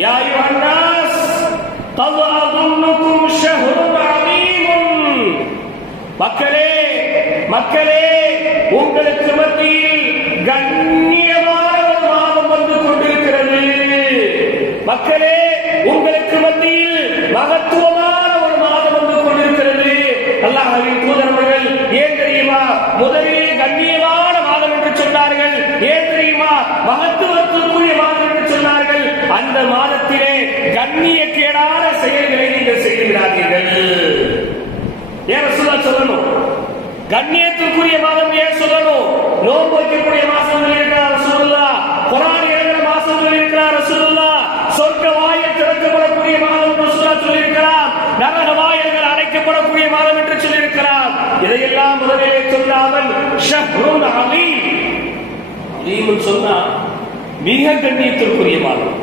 யா அய்யுஹன் நாஸ் கத் அظنكم ஷஹ்ருன் அதீம். மக்களே உங்களுக்கு மத்தியில் கண்ணியமான ஒரு மாதம் வந்து கொண்டிருக்கிறது. மக்களே உங்களுக்கு மத்தியில் மகத்துவமான ஒரு மாதம் வந்து கொண்டிருக்கிறது. அல்லாஹ்வின் தூதர் அவர்கள் ஏன் தெரியுமா முதலிலே கண்ணியமான மாதம் என்று சொன்னார்கள்? ஏன் தெரியுமா மகத்துவத்துக்குரிய மாதம் என்று சொன்னார்கள்? அந்த மாதத்திலே கண்ணியக்கேடான செயல்களை நீங்கள் செய்கிறார்கள். ஏன் ரசூலுல்லாஹ் சொல்லணும்? கண்ணியத்துக்குரிய மாதம் ஏன் சொல்லணும்? நோன்பு வைக்கக்கூடிய மாசம் இருக்கிறார் ரசூலுல்லாஹ், குர்ஆன் இறங்குற மாசம் இருக்கிறார் ரசூலுல்லாஹ், சொர்க்க வாயில் திறக்கப்படக்கூடிய மாதம் ரசூலுல்லாஹ் சொல்லியிருக்கிறார், நரக வாயில்கள் அடைக்கப்படக்கூடிய மாதம் என்று சொல்லியிருக்கிறார். இதையெல்லாம் முதலிலே சொல்லாமல் ஷஹ்ருன் அதீம், அதீம் சொன்னா மிக கண்ணியத்திற்குரிய மாதம்.